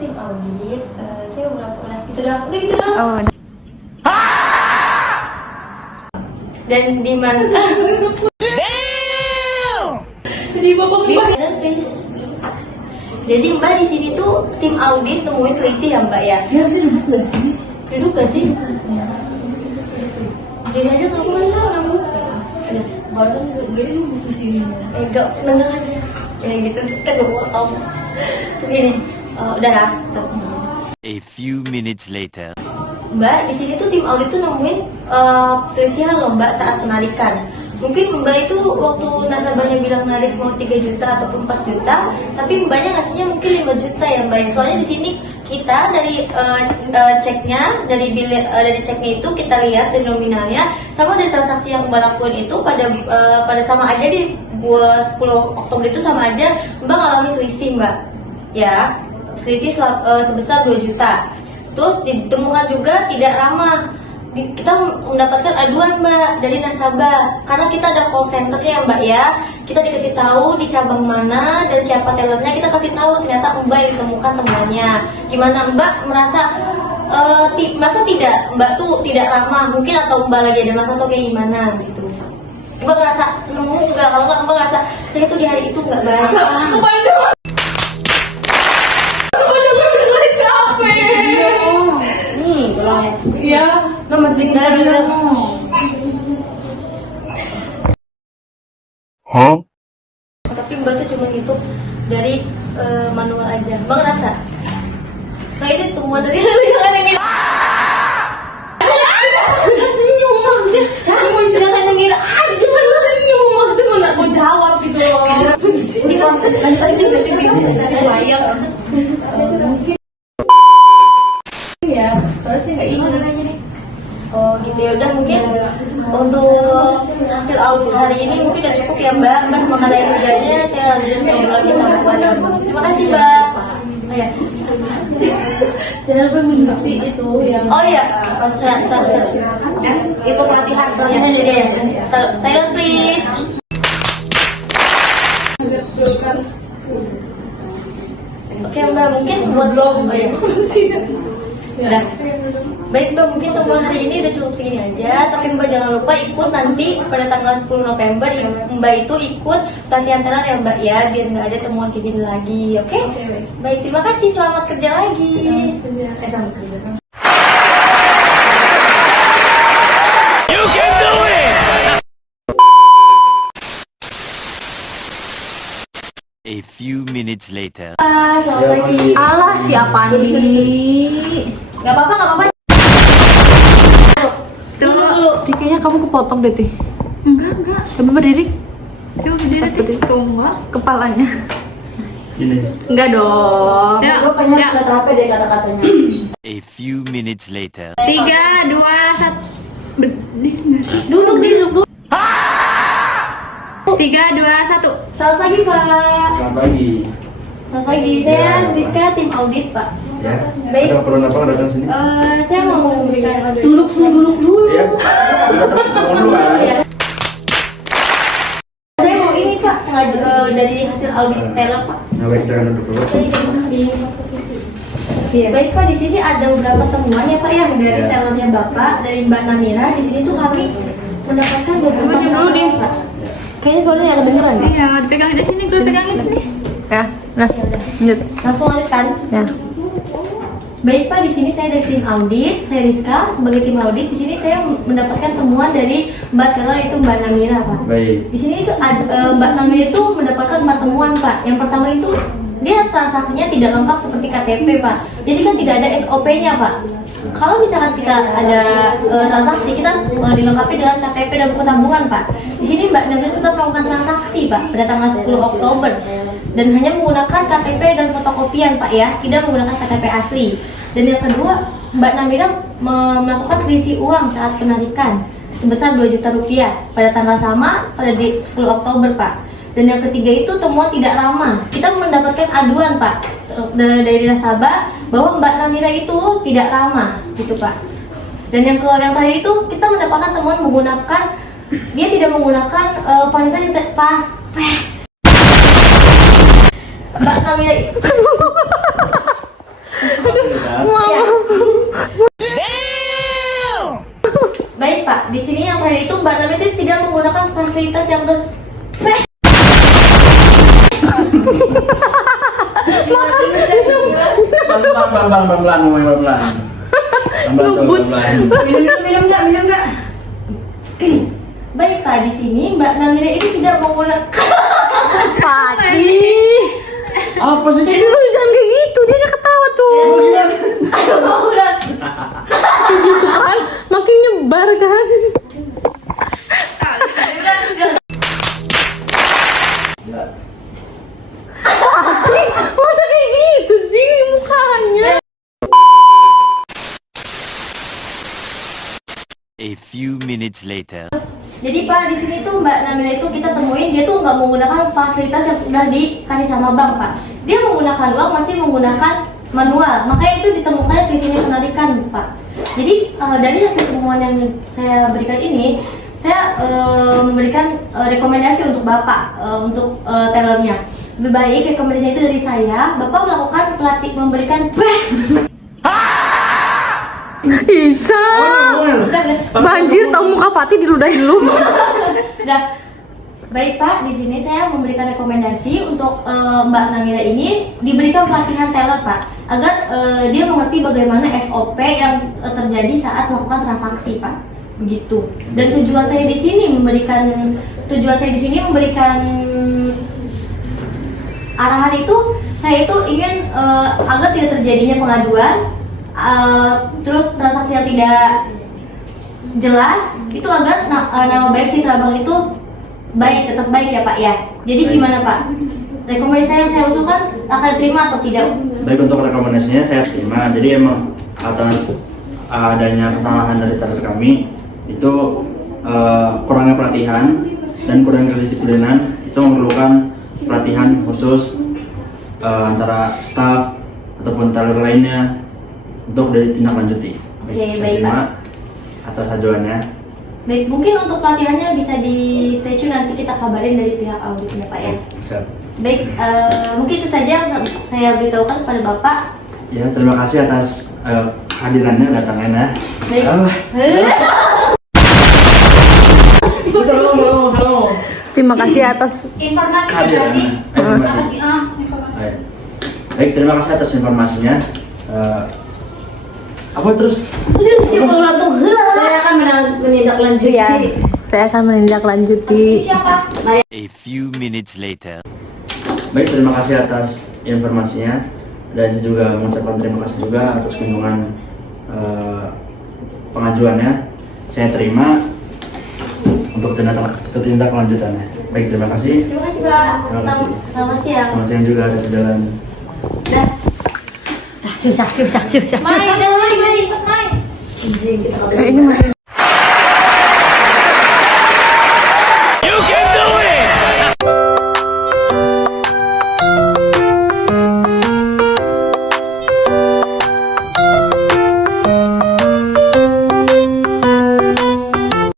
tim audit. Saya beberapa gitu dah. Udah gitu dah. Oh. Dan di mana? Jadi bapak please. Jadi Mbak di sini tuh tim audit nemuin selisih ya Mbak ya? Ya harusnya duduk nggak sih? Duduk gak sih? Jadi aja nggak mana kamu? Harus gini di sini. Enggak, nengang aja. Ya gitu kan gue potong. Terus gini, udah ya. A few minutes later. Mbak, di sini tuh tim audit tuh nemuin selisihan loh Mbak saat penarikan. Mungkin Mbak itu waktu nasabahnya bilang narik mau 3 juta ataupun 4 juta, tapi Mbaknya ngasihnya mungkin 5 juta ya Mbak. Soalnya di sini kita dari ceknya, dari ceknya itu kita lihat dari nominalnya sama dari transaksi yang Mbak lakukan itu pada sama aja di 10 Oktober itu sama aja Mbak ngalami selisih Mbak. Ya, selisih sebesar 2 juta. Terus ditemukan juga tidak ramah. Kita mendapatkan aduan Mbak dari nasabah karena kita ada call centernya ya Mbak ya. Kita dikasih tahu di cabang mana dan siapa tellernya, kita kasih tahu ternyata Mbak yang ditemukan temuannya. Gimana Mbak merasa tidak Mbak tuh tidak ramah mungkin, atau Mbak lagi ada masalah atau kayak gimana gitu? Mbak ngerasa nemu nggak? Kalau nggak Mbak ngerasa saya tuh di hari itu nggak baik. Nih, boleh. Iya, masih dengar. Hah? Tapi Mbak tuh cuma ngitung dari manual aja. Mbak ngerasa? Nah ini temuan dari jangan yang gila. Senyum maksudnya. Jangan yang gila. Jangan lu senyum maksudnya mau jawab gitu loh. Ini konsep lanjut juga sih bisnis dari bayang. Ya, soalnya sih nggak ingin. Oh gitu ya, udah mungkin untuk hasil audit hari ini mungkin udah cukup ya Mbak. Mbak semangat dari kerjanya, saya lanjut ngobrol lagi sama Mbak. Terima kasih Mbak. Oh ya. Jangan lupa mengikuti itu yang. Oh iya, itu pelatihan ya. Silent please. Oke Mbak, mungkin buat udah. Baik Mbak, mungkin temuan hari ini udah cukup segini aja. Tapi Mbak jangan lupa ikut nanti pada tanggal 10 November Mbak itu ikut pelatihan tenar ya Mbak ya, biar nggak ada temuan kayak gini lagi. Oke? Baik, terima kasih. Selamat kerja lagi. Selamat kerja. You can do it! A few minutes later. Selamat pagi. Alah siapa nih? Gak apa-apa. Tunggu. Kayaknya kamu kepotong deh, Tih. Enggak. Coba berdiri. Coba berdiri enggak. Kepalanya. Ini. Enggak dong. Ya, Gue pengen capek deh kata-katanya. A few minutes later. 3, 2, 1. Berdiri nggak sih? Duduk. 3, 2, 1. Selamat pagi Pak. Selamat pagi. Selamat pagi. Saya Rizka, tim audit Pak. Ya. Baik. Ada perlu apa datang sini? Saya mau memberikan duduk dulu. Iya. Datang dulu kan. Iya. Saya mau ini Pak, dari hasil audit teller Pak. Nah, baik kita akan duduk dulu. Terima kasih. Iya. Baik Pak, di sini ada beberapa temuan ya Pak ya dari tellernya Bapak, dari Mbak Namira. Di sini tuh kami mendapatkan beberapa transaksi Pak. Kayaknya soalnya yang kedengeran deh. Iya, dipegangin di sini, gue pegangin di sini. Ya. Nah, lanjut. Langsung lanjut kan? Ya. Baik Pak, di sini saya dari tim audit, saya Rizka sebagai tim audit. Di sini saya mendapatkan temuan dari Mbak teller itu Mbak Namira Pak. Baik. Di sini itu Mbak Namira itu mendapatkan 4 temuan Pak. Yang pertama itu dia transaksinya tidak lengkap seperti KTP Pak. Jadi kan tidak ada SOP-nya Pak. Kalau misalkan kita ada transaksi, kita dilengkapi dengan KTP dan buku tabungan Pak. Di sini Mbak Namira tetap melakukan transaksi Pak pada tanggal 10 Oktober dan hanya menggunakan KTP dan fotokopian Pak ya, tidak menggunakan KTP asli. Dan yang kedua, Mbak Namira melakukan selisih uang saat penarikan sebesar 2 juta rupiah pada tanggal sama pada di 10 Oktober Pak. Dan yang ketiga itu temuan tidak ramah. Kita mendapatkan aduan Pak dari nasabah bahwa Mbak Namira itu tidak ramah gitu Pak. Dan yang terakhir itu kita mendapatkan temuan menggunakan, dia tidak menggunakan fasilitas Mbak Namira itu Mbak Nami itu tidak menggunakan fasilitas yang Pelan-pelan, ngomongin pelan-pelan. Pelan-pelan. Minum nggak? Baik Pak, di sini Mbak Namira itu tidak menggunakan Pati. Apa sih? Lu jangan kayak gitu, dia ketawa tuh. menggunakan Gitu kan, makin nyebar kan. Pati, masa kayak gitu sih mukanya? A few minutes later. Jadi Pak, di sini tuh Mbak Namira itu kita temuin dia tuh nggak menggunakan fasilitas yang udah dikasih sama bank Pak. Dia menggunakan uang masih menggunakan manual, makanya itu ditemukannya selisihnya penarikan Pak. Jadi dari hasil temuan yang saya berikan ini, saya memberikan rekomendasi untuk Bapak untuk tellernya. Lebih baik rekomendasi itu dari saya, Bapak melakukan memberikan Ica, banjir tau muka Fatih diludahin lu. Das. Baik Pak, di sini saya memberikan rekomendasi untuk Mbak Namira ini diberikan pelatihan teller Pak, agar dia mengerti bagaimana SOP yang terjadi saat melakukan transaksi Pak. Begitu. Dan tujuan saya di sini memberikan arahan itu, saya itu ingin agar tidak terjadinya pengaduan, terus transaksi yang tidak jelas itu agar nama baik Citra Bank itu tetap baik ya Pak ya. Jadi Baik. gimana Pak? Rekomendasi yang saya usulkan akan diterima atau tidak? Baik, untuk rekomendasinya saya terima. Jadi emang atas adanya kesalahan dari teller kami itu kurangnya pelatihan dan kurangnya kedisiplinan itu memerlukan pelatihan khusus antara staff ataupun teller lainnya untuk ditindaklanjuti. Oke, Saya baik, terima Pak. atas ajuannya. Baik, mungkin untuk pelatihannya bisa di stay tune, nanti kita kabarin dari pihak auditnya Pak ya. Siap. Baik, mungkin itu saja yang saya beritahukan kepada Bapak. Ya, terima kasih atas hadirannya, datangnya. Baik. Salam. Terima kasih atas Informasi Hadirannya. berarti. Informasi. Baik, terima kasih atas informasinya. Apa terus? Saya akan menindaklanjuti. ya. Saya akan menindaklanjuti. Siapa? A few minutes later. Baik, terima kasih atas informasinya dan juga mengucapkan terima kasih juga atas kunjungan pengajuannya. Saya terima untuk ketindaklanjutannya. Baik, terima kasih. Terima kasih Pak. Terima kasih. Selamat siang. Selamat siang juga, saya jalan. Dah. Susah. Main, dah, main. Ini